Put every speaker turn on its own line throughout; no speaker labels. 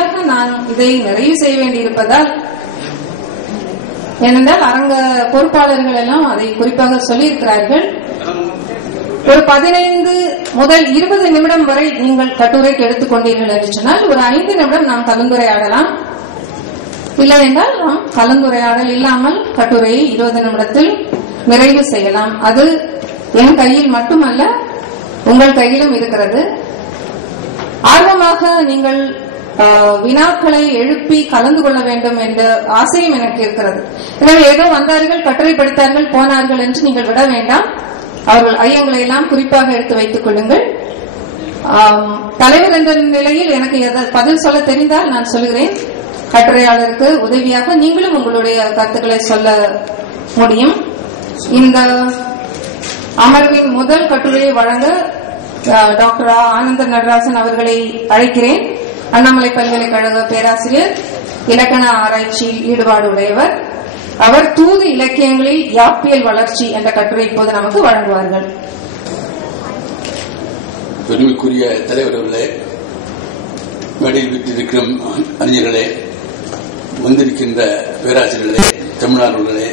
உடனடியாக நான் இதை நிறைவு செய்ய வேண்டியிருப்பதால் ஏனென்றால் அரங்க பொறுப்பாளர்கள் எல்லாம் அதை குறிப்பாக சொல்லியிருக்கிறார்கள். ஒரு பதினைந்து முதல் இருபது நிமிடம் வரை நீங்கள் கட்டுரைக்கு எடுத்துக்கொண்டீர்கள் என்று சொன்னால் ஒரு ஐந்து நிமிடம் நாம் கலந்துரையாடலாம். இல்லை என்றால் நாம் கலந்துரையாடல் இல்லாமல் கட்டுரையை இருபது நிமிடத்தில் நிறைவு செய்யலாம். அது என் கையில் மட்டுமல்ல உங்கள் கையிலும் இருக்கிறது. ஆர்வமாக நீங்கள் வினாக்களை எழுப்பி கலந்து கொள்ள வேண்டும் என்ற ஆசையும் எனக்கு இருக்கிறது. எனவே ஏதோ வந்தார்கள் கட்டுரை படித்தார்கள் போனார்கள் என்று நீங்கள் விட வேண்டாம். அவர்கள் ஐயங்களை எல்லாம் குறிப்பாக எடுத்து வைத்துக் கொள்ளுங்கள். தலைவர் என்ற நிலையில் எனக்கு பதில் சொல்ல தெரிந்தால் நான் சொல்கிறேன். கட்டுரையாளருக்கு உதவியாக நீங்களும் உங்களுடைய கருத்துக்களை சொல்ல முடியும். இந்த அமர்வின் முதல் கட்டுரையை வழங்க டாக்டர் ஆனந்த நடராசன் அவர்களை அழைக்கிறேன். அண்ணாமலை பல்கலைக்கழக பேராசிரியர் இலக்கண ஆராய்ச்சியில் ஈடுபாடு உடையவர். அவர் தூது இலக்கியங்களில் யாப்பியல் வளர்ச்சி என்ற கட்டுரை இப்போது நமக்கு வழங்குவார்கள்.
பெருமைக்குரிய தலைவர் அவர்களே மேடையில் விட்டிருக்கும் அறிஞர்களே வந்திருக்கின்ற பேராசிரியர்களே தமிழ்நாடுகளே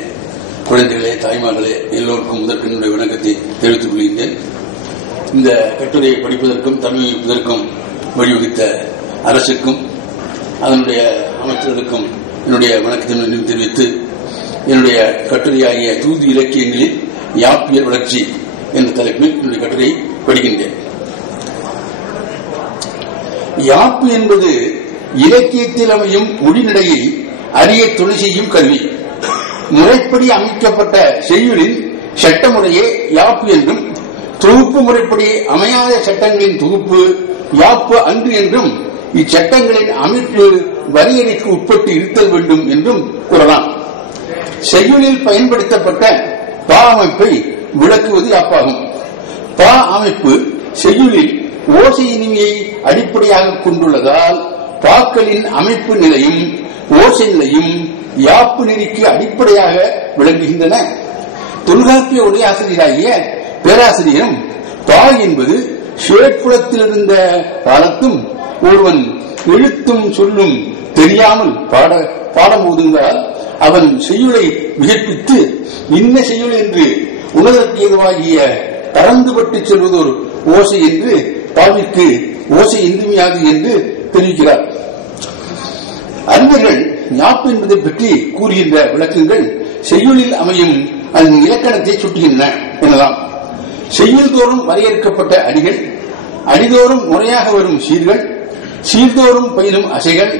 குழந்தைகளே தாய்மார்களே எல்லோருக்கும் முதற்கு என்னுடைய வணக்கத்தை தெரிவித்துக் கொள்கின்றேன். இந்த கட்டுரையை படிப்பதற்கும் தமிழ் வைப்பதற்கும் வழிவகுத்த அரசுக்கும் அதனுடைய அமைச்சர்களுக்கும் என்னுடைய வணக்கத்தை தெரிவித்து என்னுடைய கட்டுரையாகிய தூது இலக்கியங்களில் யாப்பியல் வளர்ச்சி என்ற தலைப்பில் என்னுடைய கட்டுரையை படிக்கின்றேன். யாப்பு என்பது இலக்கியத்தில் அமையும் மொழிநடையை அறிய துணை செய்யும் கருவி. முறைப்படி அமைக்கப்பட்ட செய்யுளின் சட்டமுறையே யாப்பு என்றும் தொகுப்பு முறைப்படி அமையாத சட்டங்களின் தொகுப்பு யாப்பு அன்று என்றும் இச்சட்டங்களின் அமைப்பு வரையறைக்கு உட்பட்டு இருத்தல் வேண்டும் என்றும் கூறலாம். செய்யுளில் பயன்படுத்தப்பட்ட பா அமைப்பை விளக்குவது யாப்பாகும். பா அமைப்பு செய்யுளில் ஓசை இனிமையை அடிப்படையாக கொண்டுள்ளதால் பாக்களின் அமைப்பு நிலையும் ஓசை நிலையும் யாப்பு நெறிக்கு அடிப்படையாக விளங்குகின்றன. தொல்காப்பிய உரையாசிரியராகிய பேராசிரியரும் பா என்பது ஷேட்புலத்தில் இருந்த காலத்தும் ஒருவன் எழுத்தும் சொல்லும் தெரியாமல் பாட பாடம் ஓதுங்கால் அவன் செய்யுளை விகற்பித்து இன்ன செய்யுள் என்று உணர்தற்கு ஏதுவாகிய பறந்துபட்டு செல்வதொரு ஓசை என்று பாவிற்கு ஓசை இந்துமையாது என்று தெரிவிக்கிறார். அறிஞர்கள் ஞாப்பு என்பதை பற்றி கூறுகின்ற விளக்கங்கள் செய்யுளில் அமையும் அதன் இலக்கணத்தை சுட்டுகின்றன எனலாம். செய்யுள் தோறும் வரையறுக்கப்பட்ட அடிகள் அடிதோறும் முறையாக வரும் சீர்கள் சீர்தோறும் பயிலும் அசைகள்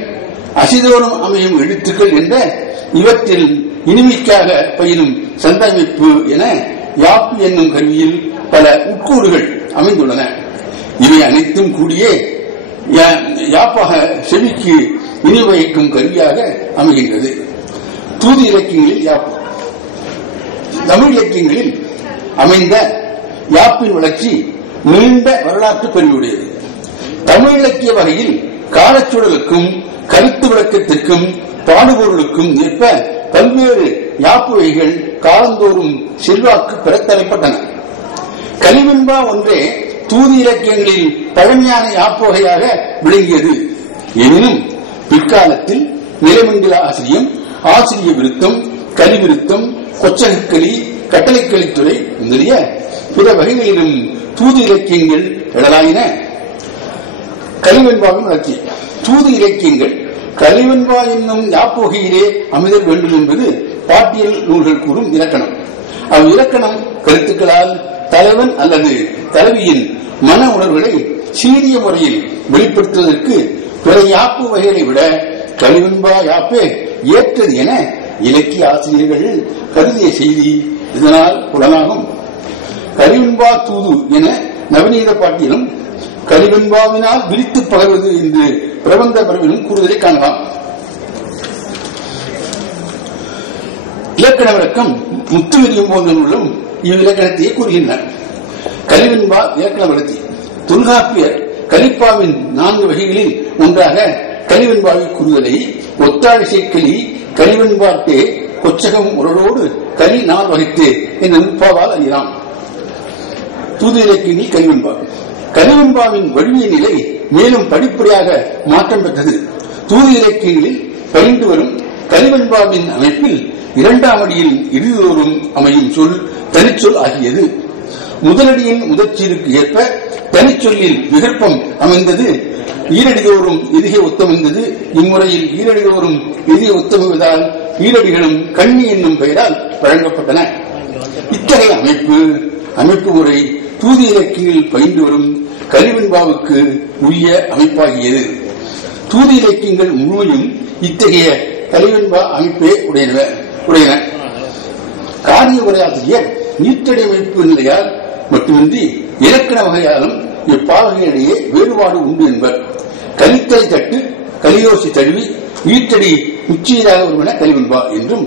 அசைதோறும் அமையும் எழுத்துக்கள் என்ற இவற்றில் இனிமைக்காக பயிலும் சந்தமைப்பு என யாப்பு என்னும் கருவியில் பல உட்கூறுகள் அமைந்துள்ளன. இவை அனைத்தும் கூடியே யாப்பாக செவிக்கு இனி கருவியாக அமைகின்றது. தூது இலக்கியங்களில் யாப்பு தமிழ் இலக்கியங்களில் அமைந்த யாப்பின் வளர்ச்சி நீண்ட வரலாற்று பதிவுடையது தமிழ் இலக்கிய வகையில் காலச்சூழலுக்கும் கருத்து விளக்கத்திற்கும் பாடுபொருளுக்கும் ஏற்ப பல்வேறு யாப்புகைகள் காலந்தோறும் செல்வாக்கு பெற தலைப்பட்டன கலிவெண்பா ஒன்றே தூது இலக்கியங்களில் பழமையான யாப்புகையாக விளங்கியது. எனினும் பிற்காலத்தில் நிலமண்டல ஆசிரியம் ஆசிரிய விருத்தம் கலிவிருத்தம் கொச்சகக்களி கட்டளைக்களித்துறை முதலிய பிற வகைகளிலும் தூது இலக்கியங்கள் எழலாயின. கலிவெண்பாவின் வளர்ச்சி தூது இலக்கியங்கள் கலிவெண்பா என்னும் யாப்போகையிலே அமைதல் வேண்டும் என்பது பாட்டியல் நூல்கள் கூறும் இலக்கணம். அவ் இலக்கணம் கருத்துக்களால் தலைவன் அல்லது தலைவியின் மன உணர்வுகளை சீரிய முறையில் வெளிப்படுத்துவதற்கு பிற யாப்பு வகைகளை விட கலிவெண்பா யாப்பே ஏற்றது என இலக்கிய ஆசிரியர்கள் கருதிய செய்தி இதனால் புலனாகும். கலிவெண்பா தூது என நவநீத பாட்டியலும் கலிவெண்பாவினால் விரித்து பகர்வது என்று பிரபந்த பரவிலும் கூறுவதை காணலாம். இலக்கண விளக்கம் முத்துவிரியும் போன்ற நூலும் இவ்விலக்கணத்தையே கூறுகின்றன கலிவெண்பா இலக்கண வளர்ச்சி தொல்காப்பியர் கலிப்பாவின் நான்கு வகைகளில் ஒன்றாக கலிவெண்பாவை கூறுவதை ஒத்தாழிசை களி கலிவெண்பாட்டே கொச்சகம் உரலோடு கலி நான் வகித்து என் நுட்பாவால் அறியலாம். தூது இலக்கியங்கள் கலிவெண்பா. கலிவெண்பாவின் வடிவிய நிலை மேலும் படிப்படியாக மாற்றம் பெற்றது. தூது இலக்கியங்களில் பயின்று வரும் கலிவெண்பாவின் அமைப்பில் இரண்டாம் அடியில் இறுதிதோறும் அமையும் சொல் தனிச்சொல் ஆகியது. முதலடியின் முதற்சீருக்கு ஏற்ப தனிச்சொல்லில் விகற்பம் அமைந்தது. ஈரடிதோறும் எதிகை ஒத்தமைந்தது. இம்முறையில் ஈரடிதோறும் எதிகை ஒத்தமைவதால் ஈரடிகளும் கண்ணி என்னும் பெயரால் வழங்கப்பட்டன. இத்தகைய அமைப்பு அமைப்பு முறை தூதியில இலக்கியங்களில் பயின்று வரும் கலிவெண்பாவுக்கு உரிய அமைப்பாகியது. தூதி இலக்கியங்கள் முழுமையும் இத்தகைய கலிவெண்பா அமைப்பே உடையன உடையன. காரிய உரையாசிரியர் நீர்த்தடை அமைப்பு நிலையால் மட்டுமின்றி இலக்கண வகையாலும் இப்பாவகையிடையே வேறுபாடு உண்டு என்பர். கலித்தலை தட்டு கலியோசி தழுவி நீர்த்தடி உச்சியதாக வருவன கலிவெண்பா என்றும்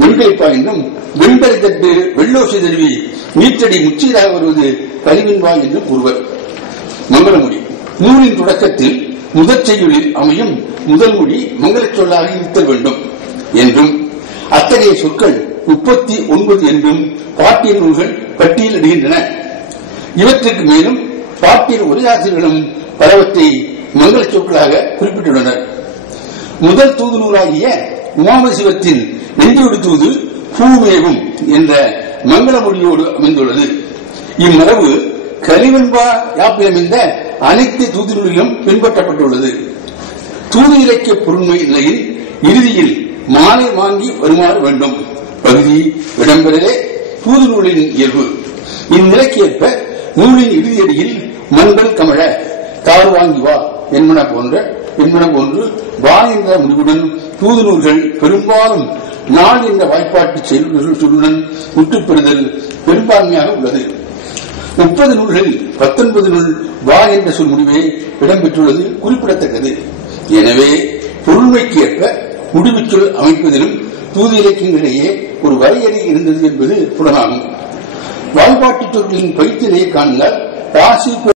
வெண்கலிப்பா என்றும் வெண்கலை தட்டு வெள்ளோசி தருவி நீட்டடி முச்சீராக வருவது கழிவின்பா என்றும் கூறுவர் மங்களமொழி. நூலின் தொடக்கத்தில் முதற் செய்யுளில் அமையும் முதல் மொழி மங்களச் சொல்லாக இருத்தல் வேண்டும் என்றும் அத்தகைய சொற்கள் முப்பத்தி ஒன்பது என்றும் பாட்டிய நூல்கள் பட்டியலிடுகின்றன இவற்றுக்கு மேலும் பாட்டியல் உரையாசிரியர்களும் பலவற்றை மங்களச் சொற்களாக குறிப்பிட்டுள்ளனர். முதல் தூது நூலாகிய உமாம சிவத்தின் நெஞ்சோடு தூது பூமேவும் என்ற மங்கள மொழியோடு அமைந்துள்ளது. இம்மரபு கலிவன்பா யாப்பில் இந்த அனைத்து தூது நூலிலும் பின்பற்றப்பட்டுள்ளது. தூது இலக்கிய பொருண்மை நிலையில் இறுதியில் மாலை வாங்கி வருமாறு வேண்டும். பகுதி விடம்பெறலே தூது நூலின் இயல்பு. இந்நிலைக்கேற்ப நூலின் இறுதியடியில் மண்கள் கமழ தாறு வாங்கி வா. என்பன போன்ற என்பன போன்று வா என்ற முடிவுடன் தூது நூல்கள் பெரும்பாலும் நாள் என்ற வாய்ப்பாட்டு செயல்கள் சொல்லுடன் முற்றுப்பெறுதல் பெரும்பான்மையாக உள்ளது. முப்பது நூல்களில் பத்தொன்பது நூல் வா என்ற சொல் முடிவே இடம்பெற்றுள்ளது குறிப்பிடத்தக்கது. எனவே பொருள்மைக்கு ஏற்ப முடிவுச்சொல் அமைப்பதிலும் தூது இலக்கியங்களிடையே ஒரு வரையறை இருந்தது என்பது புலனாகும். வாய்ப்பாட்டுச் சொற்களின் பயிற்சியை காண்க ராசி